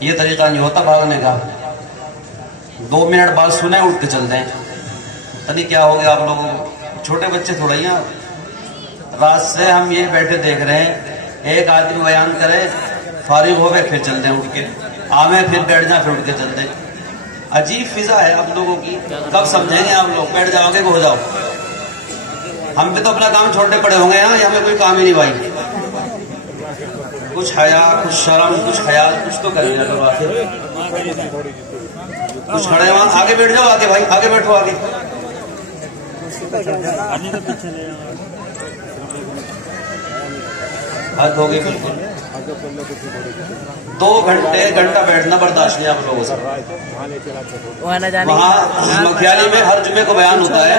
یہ طریقہ نہیں ہوتا بھاگنے کا. 2 منٹ بعد سنیں اٹھ کے چل دیں. نہیں کیا ہو گیا آپ لوگوں کو؟ چھوٹے بچے تھوڑا ہی ہیں. رات سے ہم یہ بیٹھے دیکھ رہے ہیں، ایک آدمی بیان کرے، فارغ ہو گئے پھر چل دیں اٹھ کے، آمیں پھر بیٹھ جائیں پھر اٹھ کے چل دیں. عجیب فضا ہے آپ لوگوں کی. کب سمجھیں گے آپ لوگ؟ بیٹھ جاؤ گے کہ ہو جاؤ. ہم بھی تو اپنا کام چھوڑنے پڑے ہوں گے یہاں، ہمیں کوئی کام ہی نہیں بھائی. کچھ حیا، کچھ شرم، کچھ خیال، کچھ تو کریں گے. کچھ کھڑے ہیں وہاں، آگے بیٹھ جاؤ. آگے بھائی آگے بیٹھو. آگے حد ہوگی بالکل. 2 گھنٹہ بیٹھنا برداشت نہیں آپ لوگوں سے. وہاں مکھیالی میں ہر جمعے کو بیان ہوتا ہے.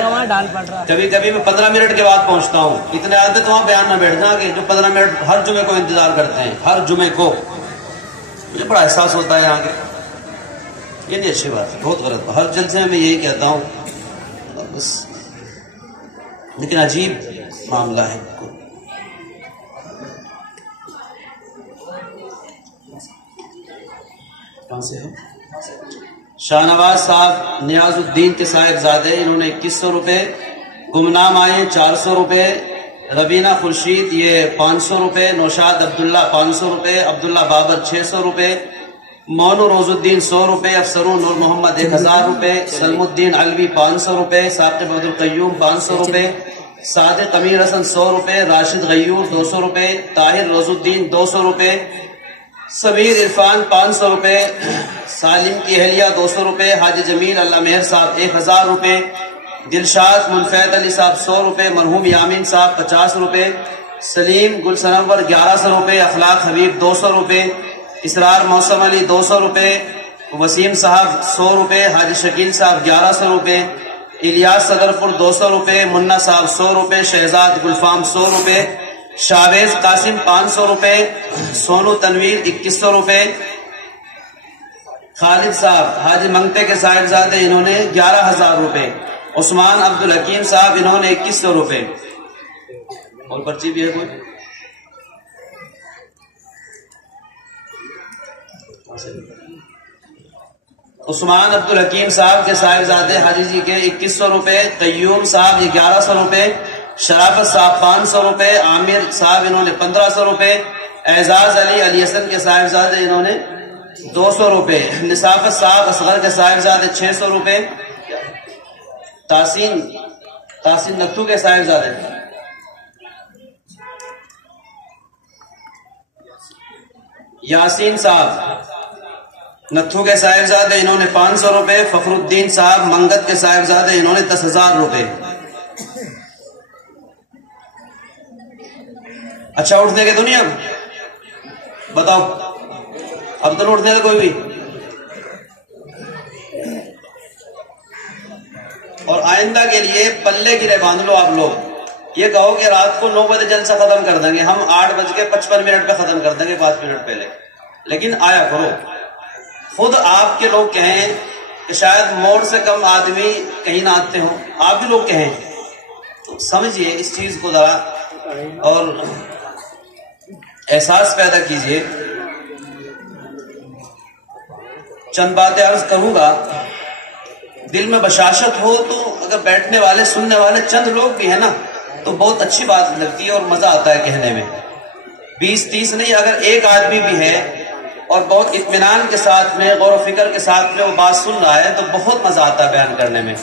کبھی کبھی میں 15 منٹ کے بعد پہنچتا ہوں. اتنے آدمی تو وہاں بیان نہ بیٹھنا کہ جو 15 منٹ ہر جمعے کو انتظار کرتے ہیں. ہر جمعے کو مجھے بڑا احساس ہوتا ہے یہاں کے. یہ نہیں اچھی بات ہے، بہت غلط. ہر جلسے میں یہی کہتا ہوں بس. لیکن عجیب معاملہ ہے. کہاں سے ہے؟ شاہ نواز صاحب نیاز الدین کے صاحبزادے، انہوں نے 2100 روپے. گمنام آئے 400 روپے. ربینہ خورشید یہ 500 روپے. نوشاد عبداللہ 500 روپے. عبداللہ بابر 600 روپے. مونو روز الدین 100 روپے. افسرون نور محمد 1000 روپے. سلم الدین علوی 500 روپے. ثاقب عبد القیوم 500 روپے. صادق امیر حسن 100 روپے. راشد غیور 200 روپے. طاہر روز الدین 200 روپے. سمیر عرفان 500 روپے. سالم کی اہلیہ 200 روپے. حاجی جمیل اللہ مہر صاحب 1000 روپے. دلشاد منفید علی صاحب 100 روپے. مرحوم یامین صاحب 50 روپے. سلیم گل سنور 1100 روپے. اخلاق حبیب 200 روپے. اسرار موسم علی 200 روپے. وسیم صاحب 100 روپے. حاجی شکیل صاحب 1100 روپے. الیاس صدرپور 200 روپے. منا صاحب 100 روپے. شہزاد گلفام 100 روپے. شاویز قاسم 500 روپے. سونو تنویر 2100 روپے. خالد صاحب حاجی منگتے کے صاحبزادے، انہوں نے 11000 روپے. عثمان عبدالحکیم صاحب انہوں نے 2100 روپے. اور پرچی بھی ہے کوئی؟ عثمان عبدالحکیم صاحب کے صاحبزادے حاجی جی کے 2100 روپے. قیوم صاحب یہ 1100 روپے. شرافت صاحب 500 روپے. عامر صاحب انہوں نے 1500 روپے. اعزاز علی علی حسن کے صاحبزادے انہوں نے 200 روپے. نصافت صاحب اصغر کے صاحبزادے 600 روپے. تحسین نتھو کے صاحبزادے یاسین صاحب نتھو کے صاحبزادے انہوں نے 500 روپے. فخر الدین صاحب منگت کے صاحبزادے انہوں نے 10,000 روپے. اچھا اٹھنے کے دنیا بتاؤ، اب تو اٹھنے کا کوئی بھی. اور آئندہ کے لیے پلے کی رہ باندھ لو. آپ لوگ یہ کہو کہ رات کو 9 بجے جلسہ ختم کر دیں گے، ہم 8:55 پہ ختم کر دیں گے 5 منٹ پہلے. لیکن آیا کرو. خود آپ کے لوگ کہیں کہ شاید موڑ سے کم آدمی کہیں نہ آتے ہوں، آپ بھی لوگ کہیں تو سمجھیے اس چیز کو ذرا اور احساس پیدا کیجئے. چند باتیں عرض کروں گا. دل میں بشاشت ہو تو اگر بیٹھنے والے سننے والے چند لوگ بھی ہیں نا تو بہت اچھی بات لگتی ہے اور مزہ آتا ہے کہنے میں. 20-30 نہیں، اگر ایک آدمی بھی ہے اور بہت اطمینان کے ساتھ میں، غور و فکر کے ساتھ میں وہ بات سن رہا ہے تو بہت مزہ آتا ہے بیان کرنے میں.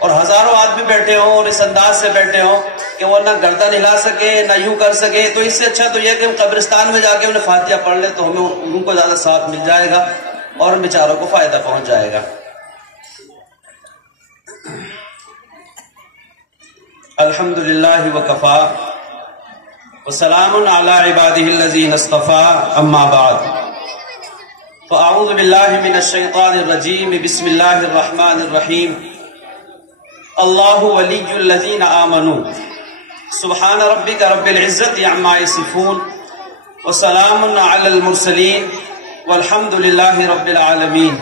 اور ہزاروں آدمی بیٹھے ہوں اور اس انداز سے بیٹھے ہوں کہ وہ نہ گردن ہلا سکے نہ یوں کر سکے، تو اس سے اچھا تو یہ کہ ہم قبرستان میں جا کے انہیں فاتحہ پڑھ لیں تو ہمیں ان کو زیادہ ساتھ مل جائے گا اور ان بیچاروں کو فائدہ پہنچ جائے گا. الحمدللہ وکفا وسلام علی عبادہ الذین اصطفا، اما بعد فاعوذ باللہ من الشیطان الرجیم. بسم اللہ الرحمن الرحیم. اللہ ولی الذین آمنوا سبحان ربک رب العزت عما یصفون وسلام علی المرسلین والحمد للہ رب العالمین.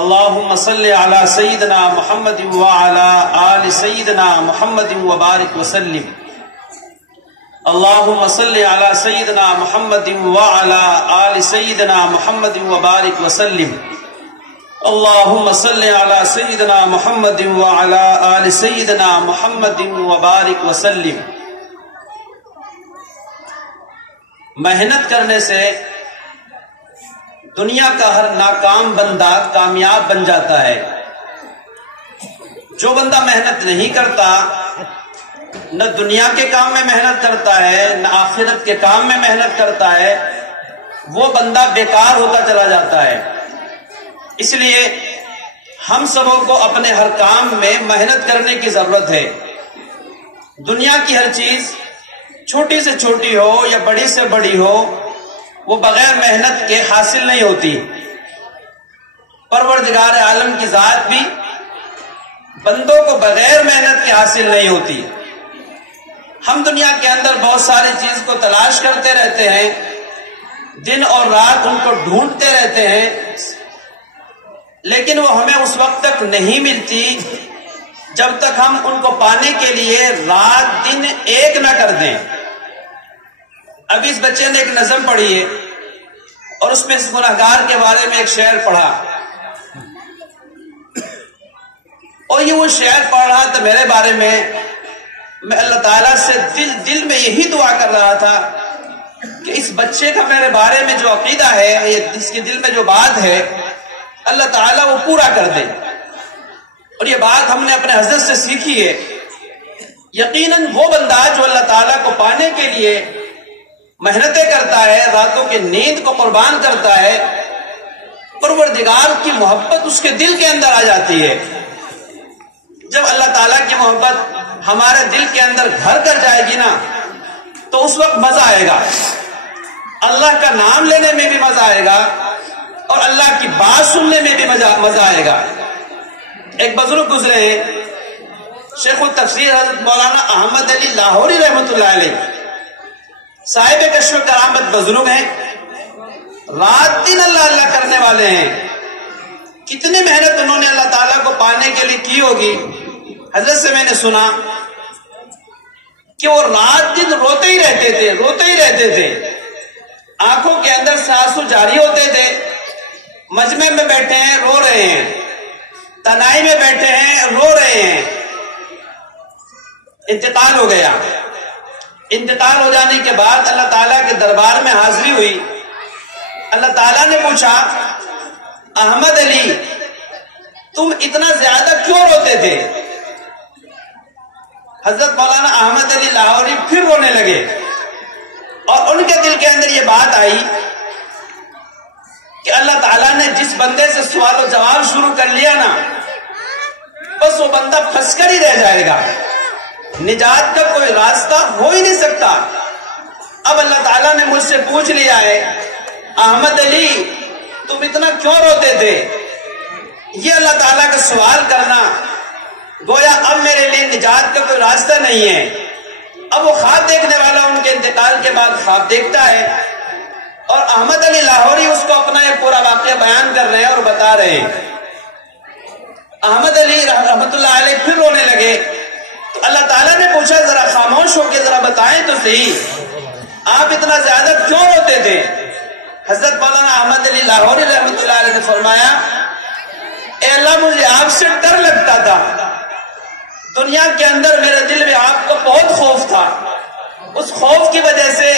اللہم صل علی سیدنا محمد وعلی آل سیدنا محمد وبارک وسلم. اللهم صل على سيدنا محمد وعلى آل سيدنا محمد وبارك وسلم. اللهم صل على سيدنا محمد وعلى آل سيدنا محمد وبارك وسلم. محنت کرنے سے دنیا کا ہر ناکام بندہ کامیاب بن جاتا ہے. جو بندہ محنت نہیں کرتا، نہ دنیا کے کام میں محنت کرتا ہے نہ آخرت کے کام میں محنت کرتا ہے، وہ بندہ بیکار ہوتا چلا جاتا ہے. اس لیے ہم سبوں کو اپنے ہر کام میں محنت کرنے کی ضرورت ہے. دنیا کی ہر چیز چھوٹی سے چھوٹی ہو یا بڑی سے بڑی ہو، وہ بغیر محنت کے حاصل نہیں ہوتی. پروردگار عالم کی ذات بھی بندوں کو بغیر محنت کے حاصل نہیں ہوتی. ہم دنیا کے اندر بہت ساری چیز کو تلاش کرتے رہتے ہیں، دن اور رات ان کو ڈھونڈتے رہتے ہیں، لیکن وہ ہمیں اس وقت تک نہیں ملتی جب تک ہم ان کو پانے کے لیے رات دن ایک نہ کر دیں. ابھی اس بچے نے ایک نظم پڑھی ہے اور اس میں اس گنہگار کے بارے میں ایک شعر پڑھا، اور یہ وہ شعر پڑھ رہا تھا میرے بارے میں اللہ تعالیٰ سے دل میں یہی دعا کر رہا تھا کہ اس بچے کا میرے بارے میں جو عقیدہ ہے، اس کے دل میں جو بات ہے، اللہ تعالیٰ وہ پورا کر دے. اور یہ بات ہم نے اپنے حضرت سے سیکھی ہے. یقیناً وہ بندہ جو اللہ تعالیٰ کو پانے کے لیے محنتیں کرتا ہے، راتوں کی نیند کو قربان کرتا ہے، پروردگار کی محبت اس کے دل کے اندر آ جاتی ہے. جب اللہ تعالیٰ کی محبت ہمارے دل کے اندر گھر کر جائے گی نا، تو اس وقت مزہ آئے گا. اللہ کا نام لینے میں بھی مزہ آئے گا اور اللہ کی بات سننے میں بھی مزہ آئے گا. ایک بزرگ گزرے ہیں، شیخ التفسیر حضرت مولانا احمد علی لاہوری رحمۃ اللہ علیہ، صاحب کشف کرامت بزرگ ہیں، رات دن اللہ اللہ کرنے والے ہیں. کتنی محنت انہوں نے اللہ تعالیٰ کو پانے کے لیے کی ہوگی. حضرت سے میں نے سنا کہ وہ رات دن روتے ہی رہتے تھے. آنکھوں کے اندر سے آنسو جاری ہوتے تھے. مجمع میں بیٹھے ہیں رو رہے ہیں، تنہائی میں بیٹھے ہیں رو رہے ہیں. انتقال ہو گیا. انتقال ہو جانے کے بعد اللہ تعالیٰ کے دربار میں حاضری ہوئی. اللہ تعالیٰ نے پوچھا، احمد علی تم اتنا زیادہ کیوں روتے تھے؟ حضرت مولانا احمد علی لاہوری پھر رونے لگے اور ان کے دل کے اندر یہ بات آئی کہ اللہ تعالیٰ نے جس بندے سے سوال و جواب شروع کر لیا نا، بس وہ بندہ پھنس کر ہی رہ جائے گا. نجات کا کوئی راستہ ہو ہی نہیں سکتا. اب اللہ تعالیٰ نے مجھ سے پوچھ لیا ہے، احمد علی تم اتنا کیوں روتے تھے؟ یہ اللہ تعالیٰ کا سوال کرنا گویا اب میرے لیے نجات کا کوئی راستہ نہیں ہے. اب وہ خواب دیکھنے والا ان کے انتقال کے بعد خواب دیکھتا ہے اور احمد علی لاہوری اس کو اپنا ایک پورا واقعہ بیان کر رہے ہیں اور بتا رہے ہیں. احمد علی رحمت اللہ علیہ پھر رونے لگے. تو اللہ تعالیٰ نے پوچھا ذرا خاموش ہو کے ذرا بتائیں تو صحیح، آپ اتنا زیادہ کیوں روتے تھے؟ حضرت مولانا احمد علی لاہوری رحمت اللہ علیہ نے فرمایا، اے اللہ مجھے آپ سے ڈر لگتا تھا. دنیا کے اندر میرے دل میں آپ کو بہت خوف تھا. اس خوف کی وجہ سے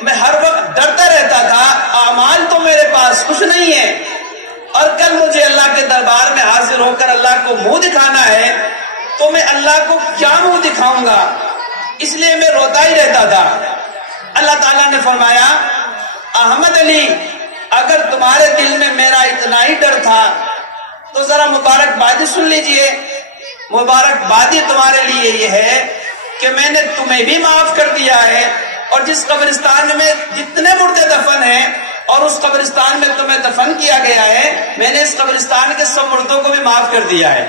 میں ہر وقت ڈرتا رہتا تھا. اعمال تو میرے پاس کچھ نہیں ہے اور کل مجھے اللہ کے دربار میں حاضر ہو کر اللہ کو منہ دکھانا ہے، تو میں اللہ کو کیا منہ دکھاؤں گا؟ اس لیے میں روتا ہی رہتا تھا. اللہ تعالیٰ نے فرمایا، احمد علی اگر تمہارے دل میں میرا اتنا ہی ڈر تھا تو ذرا مبارکبادی سن لیجئے. مبارکبادی تمہارے لیے یہ ہے کہ میں نے تمہیں بھی معاف کر دیا ہے، اور جس قبرستان میں جتنے مردے دفن ہیں اور اس قبرستان میں تمہیں دفن کیا گیا ہے، میں نے اس قبرستان کے سب مردوں کو بھی معاف کر دیا ہے.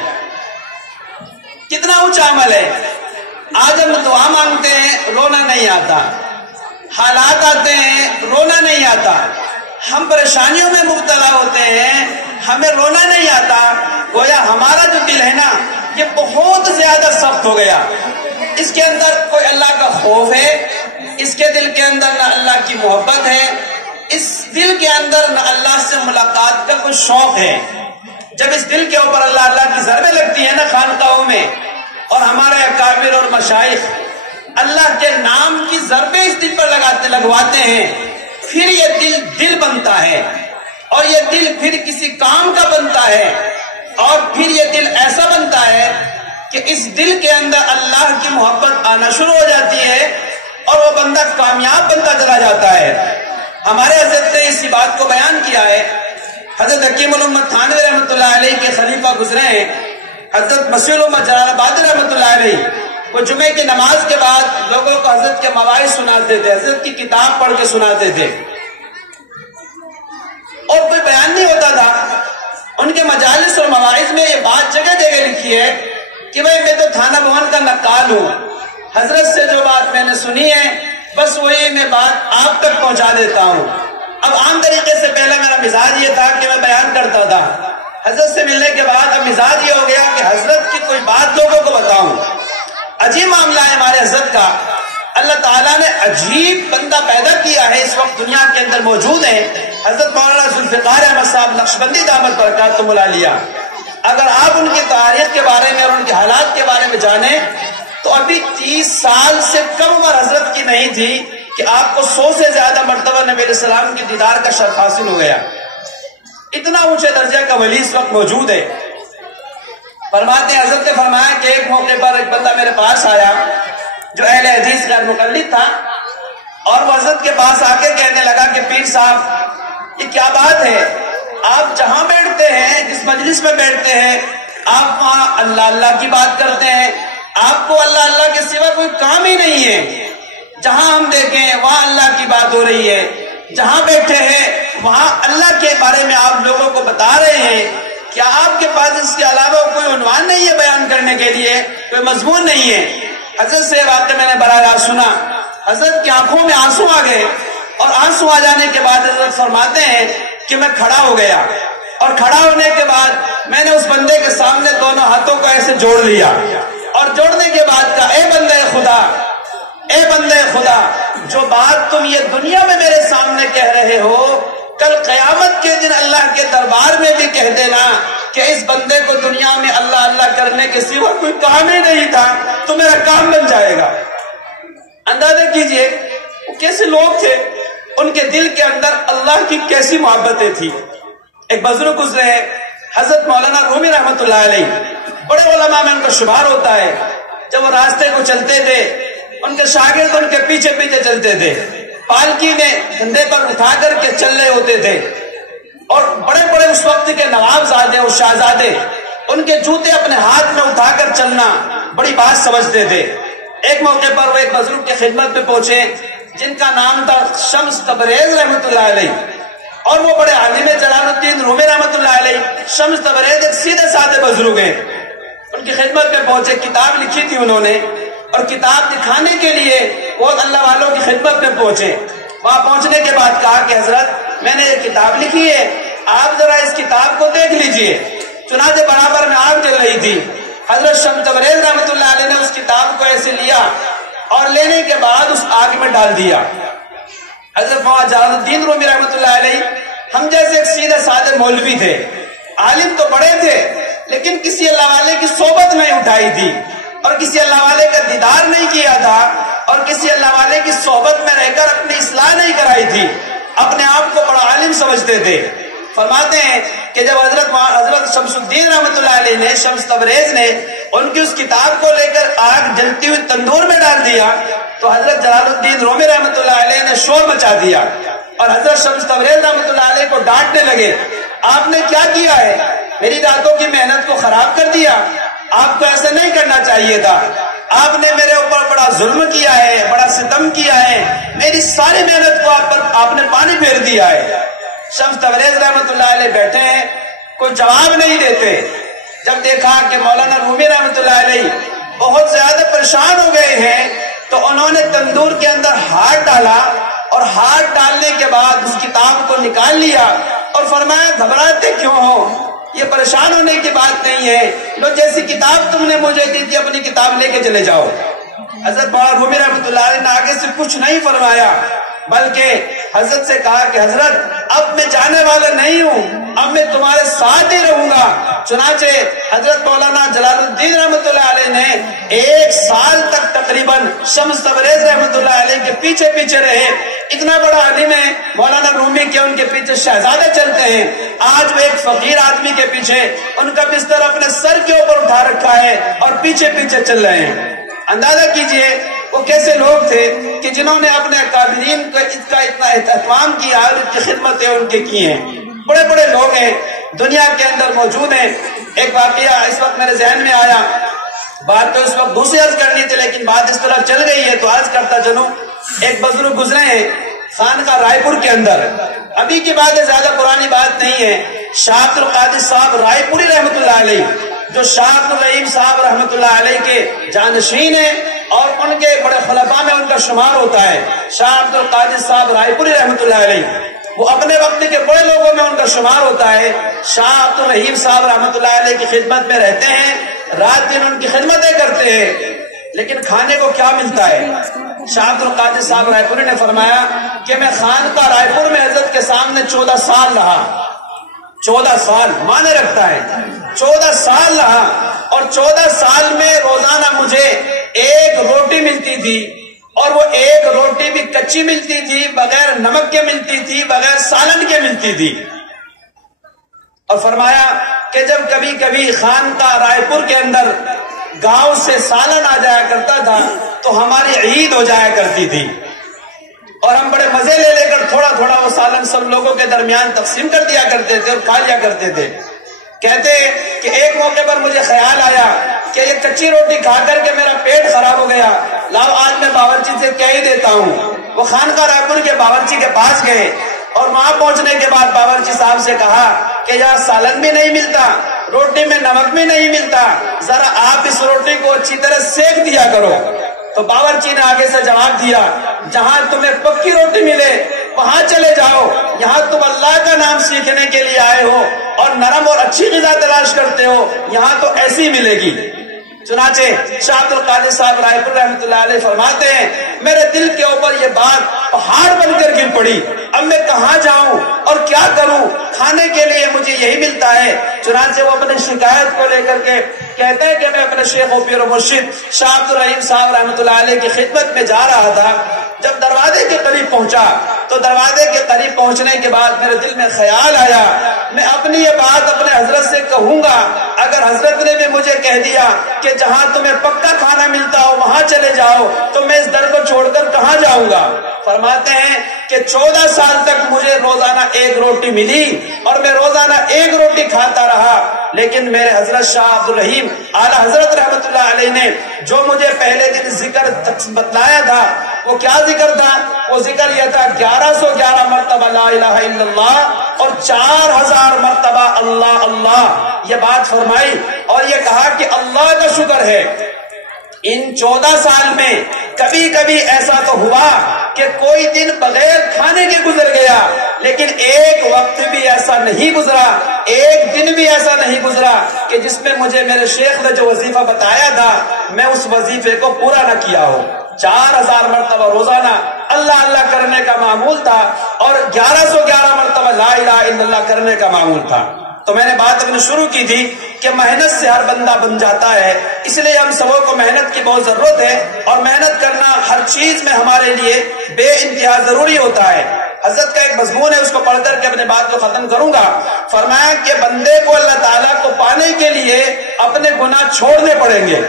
کتنا اونچا عمل ہے. آج ہم دعا مانگتے ہیں، رونا نہیں آتا. حالات آتے ہیں، رونا نہیں آتا. ہم پریشانیوں میں مبتلا ہوتے ہیں، ہمیں رونا نہیں آتا. گویا ہمارا جو دل ہے نا، یہ بہت زیادہ سخت ہو گیا. اس کے اندر کوئی اللہ کا خوف ہے، اس کے دل کے اندر نہ اللہ کی محبت ہے، اس دل کے اندر نہ اللہ سے ملاقات کا کوئی شوق ہے۔ جب اس دل کے اوپر اللہ اللہ کی ضربیں لگتی ہیں نا خانقاہوں میں، اور ہمارے اکابر اور مشائخ اللہ کے نام کی ضربیں اس دل پر لگواتے ہیں، پھر یہ دل بنتا ہے، اور یہ دل پھر کسی کام کا بنتا ہے، اور پھر یہ دل ایسا بنتا ہے کہ اس دل کے اندر اللہ کی محبت آنا شروع ہو جاتی ہے، اور وہ بندہ کامیاب بنتا چلا جاتا ہے۔ ہمارے حضرت نے اسی بات کو بیان کیا ہے۔ حضرت حکیم الامت تھانوی رحمۃ اللہ علیہ کے خلیفہ گزرے ہیں، حضرت مسیح الامت جلال آبادی رحمۃ اللہ علیہ، وہ جمعے کی نماز کے بعد لوگوں کو حضرت کے مواعظ سناتے تھے، حضرت کی کتاب پڑھ کے سناتے تھے، اور کوئی بیان نہیں ہوتا تھا۔ ان کے مجالس اور مواعظ میں یہ بات جگہ جگہ لکھی ہے کہ بھئی میں تو تھانہ بھون کا نقال ہوں، حضرت سے جو بات میں نے سنی ہے بس وہی میں بات آپ تک پہنچا دیتا ہوں۔ اب عام طریقے سے پہلے میرا مزاج یہ تھا کہ میں بیان کرتا تھا، حضرت سے ملنے کے بعد اب مزاج یہ ہو گیا کہ حضرت کی کوئی بات لوگوں کو بتاؤں۔ عجیب معاملہ ہے ہمارے حضرت کا، اللہ تعالیٰ نے عجیب بندہ پیدا کیا ہے، اس وقت دنیا کے اندر موجود ہے، حضرت مولانا ذوالفقار احمد صاحب نقشبندی دامت برکاتہم العالیہ۔ اگر آپ ان کی تاریخ کے بارے میں اور ان کے حالات کے بارے میں جانیں تو ابھی 30 سال سے کم عمر حضرت کی نہیں تھی کہ آپ کو 100 سے زیادہ مرتبہ نبی علیہ السلام کی دیدار کا شرف حاصل ہو گیا۔ اتنا اونچے درجے کا ولی اس وقت موجود ہے۔ فرماتے ہیں حضرت نے فرمایا کہ ایک موقع پر ایک بندہ میرے پاس آیا جو اہل حدیث غیر مقلد تھا، اور وہ حضرت کے پاس آ کے کہنے لگا کہ پیر صاحب یہ کیا بات ہے، آپ جہاں بیٹھتے ہیں جس مجلس میں بیٹھتے ہیں آپ وہاں اللہ اللہ کی بات کرتے ہیں، آپ کو اللہ اللہ کے سوا کوئی کام ہی نہیں ہے، جہاں ہم دیکھیں وہاں اللہ کی بات ہو رہی ہے، جہاں بیٹھے ہیں وہاں اللہ کے بارے میں آپ لوگوں کو بتا رہے ہیں، کیا آپ کے پاس اس کے علاوہ کوئی عنوان نہیں ہے بیان کرنے کے لیے، کوئی مضمون نہیں ہے؟ حضرت سے واقعہ میں نے براہ راست سنا، حضرت کی آنکھوں میں آنسو آ گئے، اور آنسو آ جانے کے بعد حضرت فرماتے ہیں کہ میں کھڑا ہو گیا، اور کھڑا ہونے کے بعد میں نے اس بندے کے سامنے دونوں ہاتھوں کو ایسے جوڑ لیا، اور جوڑنے کے بعد کہا اے بندے خدا، اے بندے خدا، جو بات تم یہ دنیا میں میرے سامنے کہہ رہے ہو کل قیامت کے دن اللہ کے دربار میں بھی کہہ دینا کہ اس بندے کو دنیا میں اللہ اللہ کرنے کے سوا کوئی کام ہی نہیں تھا، تو میرا کام بن جائے گا۔ اندازہ کیجئے وہ کیسے لوگ تھے، ان کے دل کے اندر اللہ کی کیسی محبتیں تھی۔ ایک بزرگ گزرے ہیں حضرت مولانا رومی رحمت اللہ علیہ، بڑے علماء میں ان کا شمار ہوتا ہے، جب وہ راستے کو چلتے تھے ان کے شاگرد ان کے پیچھے پیچھے چلتے تھے، پالکی میں کندھے پر اٹھا کر کے چل رہے ہوتے تھے، اور بڑے بڑے اس وقت کے نواب زادے اور شہزادے ان کے جوتے اپنے ہاتھ میں اٹھا کر چلنا بڑی بات سمجھتے تھے۔ ایک موقع پر وہ ایک بزرگ کی خدمت میں پہنچے جن کا نام تھا شمس تبریز رحمت اللہ علیہ، اور وہ بڑے عالم جلال الدین رومی رحمت اللہ علیہ۔ شمس تبریز ایک سیدھے سادے بزرگ ہیں، ان کی خدمت میں پہنچے، کتاب لکھی تھی انہوں نے، اور کتاب دکھانے کے لیے وہ اللہ والوں کی خدمت میں پہنچے۔ وہاں پہنچنے کے بعد کہا کہ حضرت میں نے یہ کتاب لکھی ہے، آپ ذرا اس کتاب کو دیکھ لیجئے۔ چنانچہ برابر میں آگ جل رہی تھی، حضرت شمس تبریز رحمت اللہ علیہ نے اس کتاب کو ایسے لیا اور لینے کے بعد اس آگ میں ڈال دیا۔ حضرت مولانا جلال الدین رومی رحمت اللہ علیہ ہم جیسے ایک سیدھے سادے مولوی تھے، عالم تو بڑے تھے لیکن کسی اللہ والے کی صحبت نہیں اٹھائی تھی، اور کسی اللہ والے کا دیدار نہیں کیا تھا، اور کسی اللہ والے کی صحبت میں رہ کر اپنی اصلاح نہیں کرائی تھی، اپنے آپ کو بڑا عالم سمجھتے تھے۔ فرماتے ہیں کہ جب حضرت شمس الدین رحمت اللہ علیہ نے، شمس تبریز نے ان کی اس کتاب کو لے کر آگ جلتی ہوئی تندور میں ڈال دیا تو حضرت جلال الدین رومی رحمت اللہ علیہ نے شور مچا دیا، اور حضرت شمس تبریز رحمت اللہ علیہ کو ڈانٹنے لگے، آپ نے کیا کیا ہے، میری راتوں کی محنت کو خراب کر دیا، آپ کو ایسا نہیں کرنا چاہیے تھا، آپ نے میرے اوپر بڑا ظلم کیا ہے، بڑا ستم کیا ہے، میری ساری محنت کو آپ نے پانی پھیر دیا ہے۔ شمس تبریز رحمت اللہ علیہ بیٹھے ہیں، کوئی جواب نہیں دیتے۔ جب دیکھا کہ مولانا رومی رحمت اللہ علیہ بہت زیادہ پریشان ہو گئے ہیں تو انہوں نے تندور کے اندر ہاتھ ڈالا، اور ہاتھ ڈالنے کے بعد اس کتاب کو نکال لیا اور فرمایا گھبراتے کیوں ہو، یہ پریشان ہونے کی بات نہیں ہے، لو جیسی کتاب تم نے مجھے دی تھی اپنی کتاب لے کے چلے جاؤ۔ حضرت مولانا رومی رحمۃ اللہ علیہ نے آگے سے کچھ نہیں فرمایا، بلکہ حضرت سے کہا کہ حضرت اب میں جانے والا نہیں ہوں، اب میں تمہارے ساتھ ہی رہوں گا۔ چنانچہ حضرت مولانا جلال الدین رحمۃ اللہ علیہ نے 1 سال تک تقریباً شمس تبریز رحمۃ اللہ علیہ کے پیچھے پیچھے رہے۔ اتنا بڑا عالم ہے مولانا رومی کے ان کے پیچھے شہزادے چلتے ہیں۔ آج وہ ایک فقیر آدمی کے پیچھے ان کا بستر اپنے سر کے اوپر اٹھا رکھا ہے اور پیچھے پیچھے چل رہے ہیں۔ اندازہ کیجئے وہ کیسے لوگ تھے کہ جنہوں نے اپنے اکابرین کا اتنا اہتمام کیا اور ان کی خدمتیں ان کے کی ہیں۔ بڑے بڑے لوگ ہیں دنیا کے اندر موجود ہیں۔ ایک واقعہ اس وقت میرے ذہن میں آیا، بات تو اس وقت دوسری عرض کرنی تھی لیکن بات اس طرح چل گئی ہے تو عرض کرتا چلوں۔ ایک بزرگ گزرے ہیں خانقاہ رائے پور کے اندر، ابھی کی بات ہے، زیادہ پرانی بات نہیں ہے۔ شاہ عبد القادر صاحب رائے پوری رحمۃ اللہ علیہ، جو شاہ عبد الرحیم صاحب رحمۃ اللہ علیہ کے جانشین ہیں اور ان کے بڑے خلفاء میں ان کا شمار ہوتا ہے، شاہ عبد القادر صاحب رائے پوری رحمۃ اللہ علیہ، وہ اپنے وقت کے بڑے لوگوں میں ان کا شمار ہوتا ہے۔ شاہ عبد الرحیم صاحب رحمۃ اللہ علیہ کی خدمت میں رہتے ہیں، رات دن ان کی خدمتیں کرتے ہیں، لیکن کھانے کو کیا ملتا ہے؟ شاہ عبد القادر صاحب رائے پوری نے فرمایا کہ میں خانقاہ رائے پور میں حضرت کے سامنے 14 سال رہا۔ 14 سال معنی رکھتا ہے، 14 سال رہا، اور 14 سال میں روزانہ مجھے 1 روٹی ملتی تھی، اور وہ 1 روٹی بھی کچی ملتی تھی، بغیر نمک کے ملتی تھی، بغیر سالن کے ملتی تھی۔ اور فرمایا کہ جب کبھی کبھی خانقاہ رائے پور کے اندر گاؤں سے سالن آ جایا کرتا تھا تو ہماری عید ہو جایا کرتی تھی، اور ہم بڑے مزے لے لے کر تھوڑا تھوڑا وہ سالن سب لوگوں کے درمیان تقسیم کر دیا کرتے تھے اور کھا لیا کرتے تھے۔ کہتے کہ ایک موقع پر مجھے خیال آیا کہ یہ کچی روٹی کھا کر کے میرا پیٹ خراب ہو گیا، لاؤ آج میں باورچی سے کہہ ہی دیتا ہوں۔ وہ خانقاہ رائے پور کے باورچی کے پاس گئے اور وہاں پہنچنے کے بعد باورچی صاحب سے کہا کہ یہاں سالن بھی نہیں ملتا، روٹی میں نمک بھی نہیں ملتا، ذرا آپ اس روٹی کو اچھی طرح سیک دیا کرو۔ تو باورچی نے آگے سے جواب دیا، جہاں تمہیں پکی روٹی ملے وہاں چلے جاؤ، یہاں تم اللہ کا نام سیکھنے کے لیے آئے ہو اور نرم اور اچھی غذا تلاش کرتے ہو، یہاں تو ایسی ملے گی۔ چنانچہ شاہ عبد القادر صاحب رائے پور رحمۃ اللہ علیہ فرماتے ہیں میرے دل کے اوپر یہ بات پہاڑ بن کر گر پڑی، اب میں کہاں جاؤں اور کیا کروں، کھانے کے لیے مجھے یہی ملتا ہے۔ چنانچہ وہ اپنی شکایت کو لے کر کے کہتے ہیں کہ میں اپنے شیخ و پیر و مرشد شاہ عبد الرحیم صاحب رحمۃ اللہ علیہ کی خدمت میں جا رہا تھا۔ جب دروازے کے قریب پہنچا تو دروازے کے قریب پہنچنے کے بعد میرے دل میں خیال آیا میں اپنی یہ بات اپنے حضرت سے کہوں گا، اگر حضرت نے بھی مجھے کہہ دیا کہ جہاں تمہیں پکا کھانا ملتا ہو وہاں چلے جاؤ تو میں اس در کو چھوڑ کر کہاں جاؤں گا۔ فرماتے ہیں کہ 14 سال تک مجھے روزانہ 1 روٹی ملی اور میں روزانہ 1 روٹی کھاتا رہا، لیکن میرے حضرت شاہ عبد الرحیم اعلیٰ حضرت رحمۃ اللہ علیہ نے جو مجھے پہلے دن ذکر بتلایا تھا وہ کیا ذکر تھا؟ وہ ذکر یہ تھا 1111 مرتبہ لا الہ الا اللہ اور 4000 مرتبہ اللہ اللہ، یہ بات فرمائی اور یہ کہا کہ اللہ کا شکر ہے ان 14 سال میں کبھی کبھی ایسا تو ہوا کہ کوئی دن بغیر کھانے کے گزر گیا، لیکن ایک وقت بھی ایسا نہیں گزرا، ایک دن بھی ایسا نہیں گزرا کہ جس میں مجھے میرے شیخ نے جو وظیفہ بتایا تھا میں اس وظیفے کو پورا نہ کیا ہو۔ 4000 مرتبہ روزانہ اللہ اللہ کرنے کا معمول تھا اور 1111 مرتبہ لا الہ الا اللہ کرنے کا معمول تھا۔ تو میں نے بات اپنی شروع کی تھی کہ محنت سے ہر بندہ بن جاتا ہے، اس لیے ہم سبوں کو محنت کی بہت ضرورت ہے اور محنت کرنا ہر چیز میں ہمارے لیے بے انتہا ضروری ہوتا ہے۔ حضرت کا ایک مضمون ہے، اس کو پڑھ کر کے اپنے بات کو ختم کروں گا۔ فرمایا کہ بندے کو اللہ تعالیٰ کو پانے کے لیے اپنے گناہ چھوڑنے پڑیں گے۔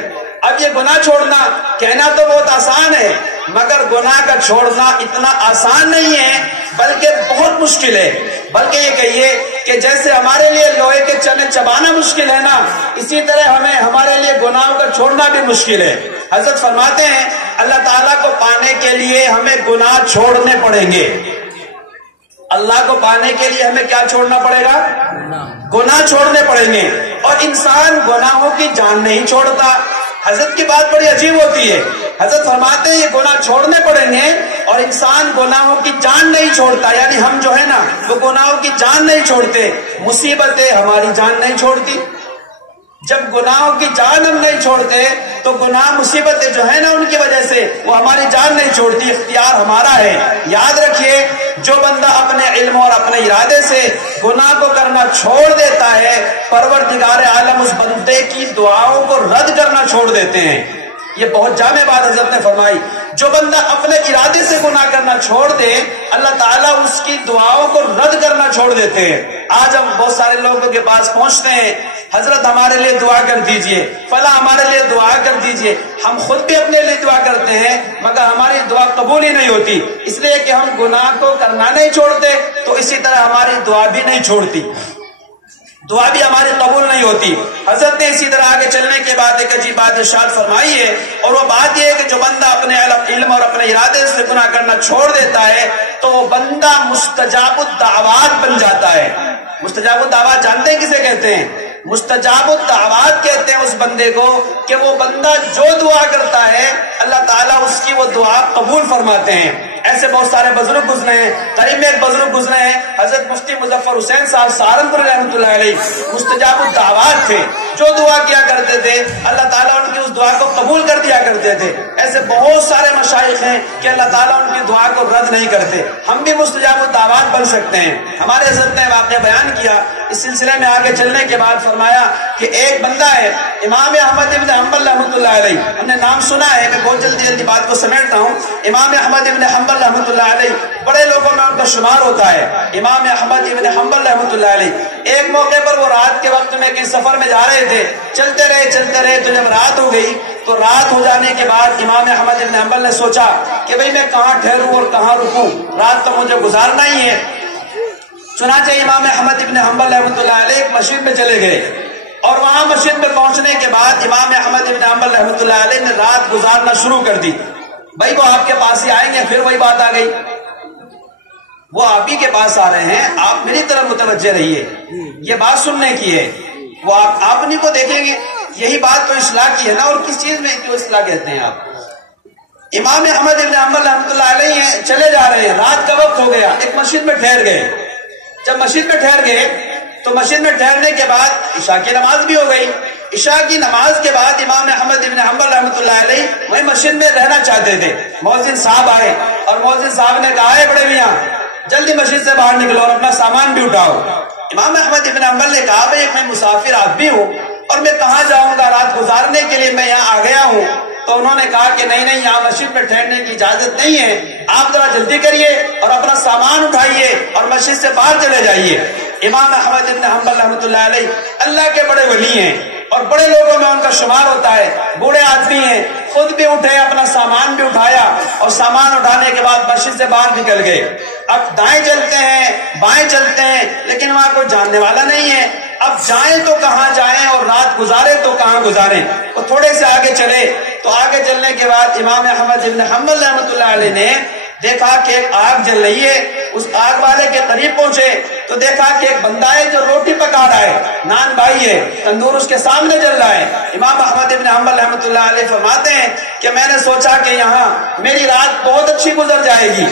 اب یہ گناہ چھوڑنا کہنا تو بہت آسان ہے، مگر گناہ کا چھوڑنا اتنا آسان نہیں ہے بلکہ بہت مشکل ہے۔ بلکہ یہ کہیے کہ جیسے ہمارے لیے لوہے کے چنے چبانا مشکل ہے نا، اسی طرح ہمارے لیے گناہوں کا چھوڑنا بھی مشکل ہے۔ حضرت فرماتے ہیں اللہ تعالیٰ کو پانے کے لیے ہمیں گناہ چھوڑنے پڑیں گے۔ اللہ کو پانے کے لیے ہمیں کیا چھوڑنا پڑے گا؟ گناہ چھوڑنے پڑیں گے، اور انسان گناہوں کی جان نہیں چھوڑتا۔ حضرت کی بات بڑی عجیب ہوتی ہے، حضرت فرماتے ہیں یہ گناہ چھوڑنے پڑیں گے اور انسان گناہوں کی جان نہیں چھوڑتا، یعنی ہم جو ہے نا وہ گناہوں کی جان نہیں چھوڑتے، مصیبتیں ہماری جان نہیں چھوڑتی۔ جب گناہوں کی جان ہم نہیں چھوڑتے تو گناہ مصیبتیں جو ہے نا ان کی وجہ سے وہ ہماری جان نہیں چھوڑتی، اختیار ہمارا ہے۔ یاد رکھیے جو بندہ اپنے علم اور اپنے ارادے سے گناہ کو کرنا چھوڑ دیتا ہے، پروردگار عالم اس بندے کی دعاؤں کو رد کرنا چھوڑ دیتے ہیں۔ یہ بہت جامع بات حضرت نے فرمائی، جو بندہ اپنے ارادے سے گناہ کرنا چھوڑ دے اللہ تعالیٰ اس کی دعاؤں کو رد کرنا چھوڑ دیتے ہیں۔ آج ہم بہت سارے لوگوں کے پاس پہنچتے ہیں، حضرت ہمارے لیے دعا کر دیجئے، فلاں ہمارے لیے دعا کر دیجئے۔ ہم خود بھی اپنے لیے دعا کرتے ہیں مگر ہماری دعا قبول ہی نہیں ہوتی، اس لیے کہ ہم گناہ کو کرنا نہیں چھوڑتے، تو اسی طرح ہماری دعا بھی نہیں چھوڑتی، دعا بھی ہماری قبول نہیں ہوتی۔ حضرت نے اسی طرح آگے چلنے کے بعد ایک عجیب بات ارشاد فرمائی ہے، اور وہ بات یہ ہے کہ جو بندہ اپنے علم اور اپنے ارادے سے گناہ کرنا چھوڑ دیتا ہے تو وہ بندہ مستجاب الدعوات بن جاتا ہے۔ مستجاب الدعوات جانتے ہیں کسے کہتے ہیں؟ مستجاب الدعوات کہتے ہیں اس بندے کو کہ وہ بندہ جو دعا کرتا ہے اللہ تعالیٰ اس کی وہ دعا قبول فرماتے ہیں۔ ایسے بہت سارے بزرگ گزرے ہیں، قریب میں ایک بزرگ گزرے ہیں حضرت مفتی مظفر حسین صاحب سہارنپور رحمۃ اللہ علیہ، مستجاب الدعوات تھے، جو دعا کیا کرتے تھے اللہ تعالیٰ ان کی اس دعا کو قبول کر دیا کرتے تھے۔ ایسے بہت سارے مشائخ ہیں کہ اللہ تعالیٰ ان کی دعا کو رد نہیں کرتے، ہم بھی مستجاب الدعوات بن سکتے ہیں۔ ہمارے حضرت نے واقعہ بیان کیا، اس سلسلے میں آگے چلنے کے بعد فرمایا کہ ایک بندہ ہے امام احمد ابن حنبل رحمۃ اللہ علیہ، ہم نے نام سنا ہے، میں بہت جلدی بات کو سمیٹتا ہوں۔ امام احمد ابن حنبل رحمۃ اللہ علیہ بڑے لوگوں میں ان کا شمار ہوتا ہے۔ امام احمد ابن حنبل رحمۃ اللہ علیہ ایک موقع پر وہ رات کے وقت میں کہیں سفر میں جا رہے تھے، چلتے رہے تو جب رات ہو گئی تو رات ہو جانے کے بعد امام احمد ابن حنبل نے سوچا کہ بھئی میں کہاں ٹھہروں اور کہاں رکوں، رات تو مجھے گزارنا ہی ہے۔ چنانچہ امام احمد ابن حنبل رحمۃ اللہ علیہ ایک مسجد میں چلے گئے، اور وہاں مسجد میں پہنچنے کے بعد امام احمد ابن حنبل رحمۃ اللہ علیہ نے رات گزارنا شروع کر دی۔ بھائی وہ آپ کے پاس ہی آئیں گے، پھر وہی بات آ گئی، وہ آپ ہی کے پاس آ رہے ہیں، آپ میری طرف متوجہ رہیے، یہ بات سننے کی ہے، وہ آپ انہیں کو دیکھیں گے، یہی بات تو اصلاح کی ہے نا، اور کس چیز میں کیوں اصلاح کہتے ہیں آپ؟ امام احمد ابن حنبل رحمۃ اللہ علیہ چلے جا رہے ہیں، رات کا وقت ہو گیا، ایک مسجد میں ٹھہر گئے۔ جب مسجد میں ٹھہر گئے تو مسجد میں ٹھہرنے کے بعد عشاء کی نماز بھی ہو گئی۔ عشاء کی نماز کے بعد امام احمد ابن حنبل رحمۃ اللہ علیہ وہی مسجد میں رہنا چاہتے تھے۔ مؤذن صاحب آئے اور مؤذن صاحب نے کہا ہے بڑے میاں جلدی مسجد سے باہر نکلو اور اپنا سامان بھی اٹھاؤ۔ امام احمد ابن حنبل نے کہا بھائی میں مسافر آدمی ہوں اور میں کہاں جاؤں گا، رات گزارنے کے لیے میں یہاں آ گیا ہوں۔ تو انہوں نے کہا کہ نہیں یہاں مسجد میں ٹھہرنے کی اجازت نہیں ہے، آپ ذرا جلدی کریے اور اپنا سامان اٹھائیے اور مسجد سے باہر چلے جائیے۔ امام احمد ابن حنبل رحمۃ اللہ علیہ اللہ کے بڑے ولی ہیں اور بڑے لوگوں میں ان کا شمار ہوتا ہے، بوڑھے آدمی ہیں، خود بھی اٹھے، اپنا سامان بھی اٹھایا اور سامان اٹھانے کے بعد مسجد سے باہر نکل گئے۔ اب دائیں چلتے ہیں بائیں چلتے ہیں لیکن وہاں کوئی جاننے والا نہیں ہے، اب جائیں تو کہاں جائیں اور رات گزارے تو کہاں گزاریں۔ وہ تھوڑے سے آگے چلے تو آگے چلنے کے بعد امام احمد ابن حنبل رحمۃ اللہ علیہ نے دیکھا کہ ایک آگ جل رہی ہے، اس آگ والے کے قریب پہنچے تو دیکھا کہ ایک بندہ ہے جو روٹی پکا رہا ہے، نان بھائی ہے، تندور اس کے سامنے جل رہا ہے۔ امام احمد ابن حنبل رحمۃ اللہ علیہ فرماتے ہیں کہ میں نے سوچا کہ یہاں میری رات بہت اچھی گزر جائے گی،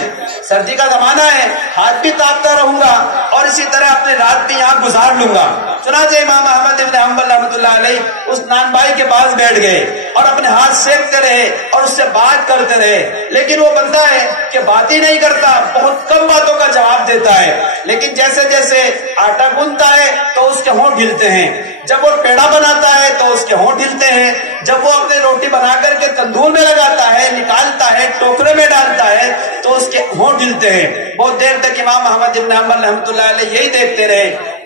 سردی کا زمانہ ہے، ہاتھ بھی تاپتا رہوں گا اور اسی طرح اپنی رات بھی یہاں گزار لوں گا۔ چنانچہ امام احمد ابن حنبل رحمۃ اللہ علیہ اس نان بھائی کے پاس بیٹھ گئے اور اپنے ہاتھ سیکتے رہے اور اس سے بات کرتے رہے، لیکن وہ بندہ ہے کہ بات ہی نہیں کرتا، بہت کم باتوں کا جواب دیتا ہے، لیکن جیسے جیسے آٹا گوندتا ہے تو اس کے ہونٹ ہلتے ہیں، جب وہ پیڑا بناتا ہے تو اس کے ہونٹ ہلتے ہیں، جب وہ اپنی روٹی بنا کر کے تندور میں لگاتا ہے، نکالتا ہے، ٹوکرے میں ڈالتا ہے تو اس کے ہونٹ ہلتے ہیں۔ بہت دیر تک امام احمد ابن حنبل رحمۃ اللہ علیہ یہی دیکھتے رہے۔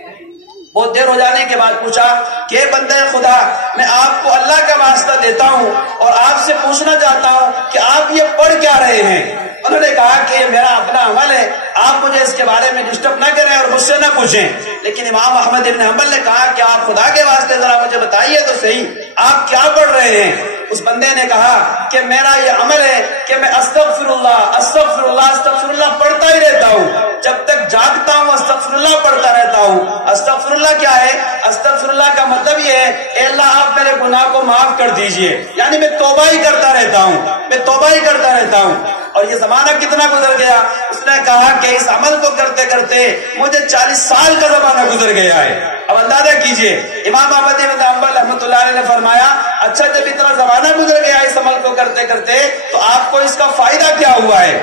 بہت دیر ہو جانے کے بعد پوچھا کہ بندے خدا میں آپ کو اللہ کا واسطہ دیتا ہوں اور آپ سے پوچھنا چاہتا ہوں کہ آپ یہ پڑھ کیا رہے ہیں؟ انہوں نے کہا کہ یہ میرا اپنا عمل ہے، آپ مجھے اس کے بارے میں ڈسٹرب نہ کریں اور مجھ سے نہ پوچھیں۔ لیکن امام احمد ابن حنبل نے کہا کہ آپ خدا کے واسطے ذرا مجھے بتائیے تو صحیح آپ کیا پڑھ رہے ہیں؟ اس بندے نے کہا کہ میرا یہ عمل ہے کہ میں استغفر اللہ استغفر اللہ استغفر اللہ پڑھتا ہی رہتا ہوں، جب تک جاگتا ہوں استغفر اللہ پڑھتا رہتا ہوں۔ استغفر اللہ کیا ہے؟ استغفر اللہ کا مطلب یہ ہے اے اللہ آپ میرے گناہ کو معاف کر دیجئے، یعنی میں توبہ ہی کرتا رہتا ہوں، میں توبہ ہی کرتا رہتا ہوں۔ اور یہ زمانہ کتنا گزر گیا، اس نے کہا کہ اس عمل کو کرتے کرتے مجھے 40 سال کا زمانہ گزر گیا ہے۔ اب اب اندازہ کیجئے امام احمد بن حنبل رحمۃ اللہ علیہ نے فرمایا اچھا جب اتنا زمانہ گزر گیا اس عمل کو کرتے کرتے تو آپ کو اس کا فائدہ کیا ہوا ہے؟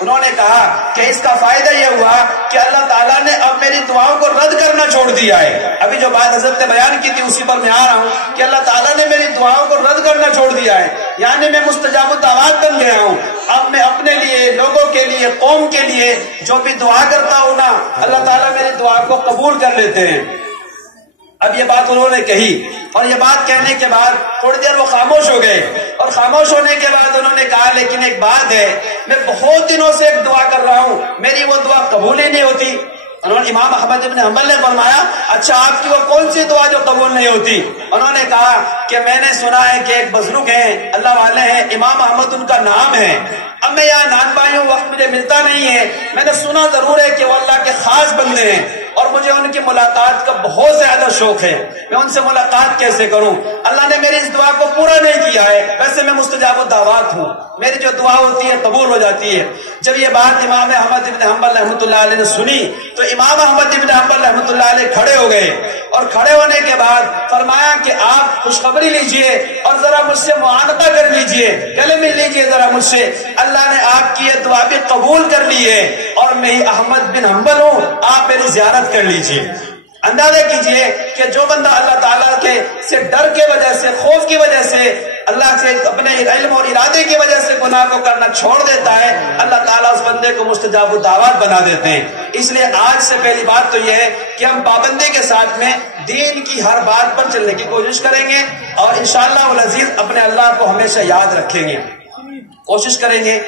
انہوں نے کہا کہ اس کا فائدہ یہ ہوا کہ اللہ تعالیٰ نے اب میری دعاؤں کو رد کرنا چھوڑ دیا ہے. ابھی جو بات حضرت نے بیان کی تھی اسی پر میں آ رہا ہوں کہ اللہ تعالیٰ نے میری دعاؤں کو رد کرنا چھوڑ دیا ہے، یعنی میں مستجاب الدعوات بن گیا ہوں. اب میں اپنے لیے، لوگوں کے لیے، قوم کے لیے جو بھی دعا کرتا ہوں نا، اللہ تعالیٰ میری دعا کو قبول کر لیتے ہیں. اب یہ بات انہوں نے کہی اور یہ بات کہنے کے بعد تھوڑی دیر وہ خاموش ہو گئے، اور خاموش ہونے کے بعد انہوں نے کہا لیکن ایک بات ہے، میں بہت دنوں سے ایک دعا کر رہا ہوں، میری وہ دعا قبول ہی نہیں ہوتی. انہوں نے امام احمد بن حنبل نے فرمایا اچھا آپ کی وہ کون سی دعا جو قبول نہیں ہوتی؟ انہوں نے کہا کہ میں نے سنا ہے کہ ایک بزرگ ہیں، اللہ والے ہیں، امام احمد ان کا نام ہے. اب میں یہاں نان پائی ہوں، وقت مجھے ملتا نہیں ہے، میں نے سنا ضرور ہے کہ وہ اللہ کے خاص بندے ہیں اور مجھے ان کی ملاقات کا بہت زیادہ شوق ہے. میں ان سے ملاقات کیسے کروں؟ اللہ نے میری اس دعا کو پورا نہیں کیا ہے، ویسے میں مستجاب الدعوات ہوں، میری جو دعا ہوتی ہے قبول ہو جاتی ہے. جب یہ بات امام احمد بن حنبل رحمۃ اللہ علیہ نے سنی تو امام احمد بن حنبل رحمۃ اللہ علیہ کھڑے ہو گئے، اور کھڑے ہونے کے بعد فرمایا کہ آپ خوشخبری لیجئے اور ذرا مجھ سے معانقہ کر لیجئے، گلے مل لیجئے ذرا مجھ سے، اللہ نے آپ کی یہ دعا بھی قبول کر لی ہے اور میں ہی احمد بن حنبل ہوں، آپ میری زیارت کر لیجئے. اندازہ کیجئے کہ جو بندہ اللہ تعالیٰ کے سے ڈر کے وجہ سے، خوف کی وجہ سے، اللہ سے اپنے علم اور ارادے کی وجہ سے گناہ کو کرنا چھوڑ دیتا ہے، اللہ تعالیٰ اس بندے کو مستجاب الدعوات بنا دیتے ہیں. اس لیے آج سے پہلی بات تو یہ ہے کہ ہم پابندی کے ساتھ میں دین کی ہر بات پر چلنے کی کوشش کریں گے اور انشاءاللہ العزیز اپنے اللہ کو ہمیشہ یاد رکھیں گے. کوشش کریں گے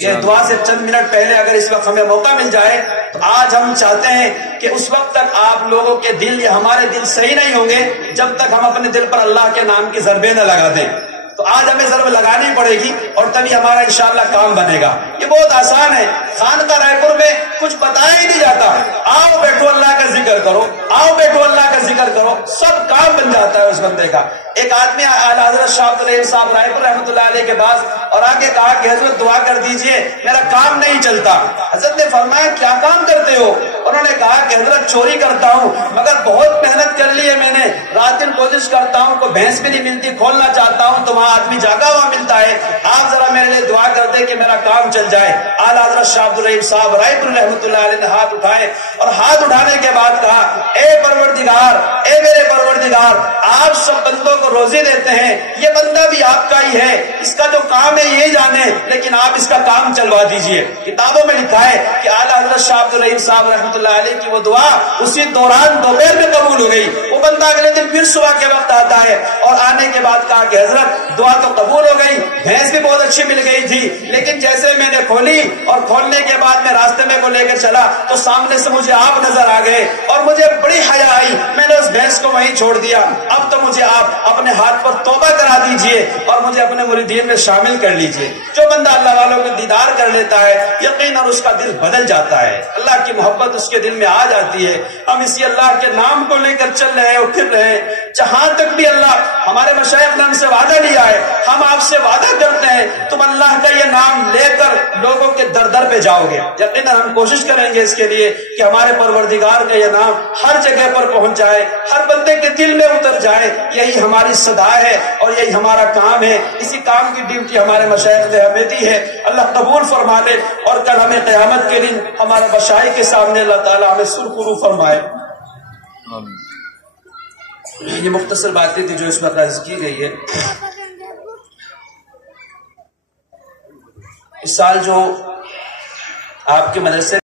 کہ دعا سے چند منٹ پہلے اگر اس وقت ہمیں موقع مل جائے تو آج ہم چاہتے ہیں کہ اس وقت تک آپ لوگوں کے دل یا ہمارے دل صحیح نہیں ہوں گے جب تک ہم اپنے دل پر اللہ کے نام کی ضربیں نہ لگا دیں. تو آج ہمیں ضرب لگانی پڑے گی اور تبھی ہمارا انشاءاللہ کام بنے گا. یہ بہت آسان ہے، خانقاہ رائے پور میں کچھ بتایا ہی نہیں جاتا، آؤ بیٹھو اللہ کا ذکر کرو، آؤ بیٹھو اللہ کا ذکر کرو، سب کام بن جاتا ہے اس بندے کا. ایک آدمی اعلیٰ حضرت شاہ عبد الرحیم صاحب رائے پور رحمۃ اللہ علیہ کے پاس اور آگے کہا کہ حضرت دعا کر دیجئے میرا کام نہیں چلتا. حضرت نے فرمایا کیا کام کرتے ہو؟ انہوں نے کہا کہ حضرت چوری کرتا ہوں مگر بہت محنت کر لی ہے میں نے، رات دن کوشش کرتا ہوں، کوئی بھینس بھی نہیں ملتی، کھولنا چاہتا ہوں تو وہاں آدمی جاگا ہوا ملتا ہے، آپ ذرا میرے لیے دعا کر دیں کہ میرا کام چل جائے. اعلیٰ حضرت شاہ عبد الرحیم صاحب رائے پور رحمۃ اللہ علیہ نے ہاتھ اٹھائے اور ہاتھ اٹھانے کے بعد کہا اے پروردگار، اے میرے پروردگار، آپ سب بندوں کو روزی دیتے ہیں، یہ بندہ بھی آپ کا ہی ہے، اس کا جو کام ہے یہ جانے، لیکن آپ اس کا کام چلوا دیجئے. کتابوں میں لکھا ہے کہ اعلیٰ حضرت شاہ عبد الرحیم صاحب رحمۃ اللہ علیہ کی وہ دعا اسی دوران دوپہر میں قبول ہو گئی. وہ بندہ اگلے دن پھر صبح کے وقت آتا ہے اور آنے کے بعد کہا کہ حضرت دعا تو قبول ہو گئی، بھینس بھی بہت اچھی مل گئی تھی، لیکن جیسے میں نے کھولی اور کھولنے کے بعد میں راستے میں کو لے کر چلا تو سامنے سے مجھے آپ نظر آ گئے اور مجھے بڑی حیا آئی، میں نے اس بھینس کو وہیں چھوڑ دیا. اب تو مجھے آپ اپنے ہاتھ پر توبہ کرا دیجئے اور مجھے اپنے مریدین میں شامل کر لیجئے. جو بندہ اللہ والوں کو دیدار کر لیتا ہے یقیناً اس کا دل بدل جاتا ہے، اللہ کی محبت اس کے دل میں آ جاتی ہے. ہم اسی اللہ کے نام کو لے کر چل رہے ہیں اور پھر رہے ہیں. جہاں تک بھی اللہ ہمارے مشائخ نے ہم سے وعدہ لیا ہے، ہم آپ سے وعدہ کرتے ہیں تم اللہ کا یہ نام لے کر لوگوں کے در در پہ جاؤ گے. یقیناً ہم کوشش کریں گے اس کے لیے کہ ہمارے پروردگار کا یہ نام ہر جگہ پر پہنچ جائے، ہر بندے کے دل میں اتر جائے. یہی ہماری صدا ہے اور یہی ہمارا کام ہے. اسی کام کی ڈیوٹی ہمارے مشائخ نے ہمیں دی ہے. اللہ قبول فرما لے اور کل ہمیں قیامت کے دن ہمارے مشائخ کے سامنے اللہ تعالی ہمیں سرخرو فرمائے. یہ مختصر باتیں تھی جو اس پر عرض کی گئی ہے. اس سال جو آپ کے مدرسے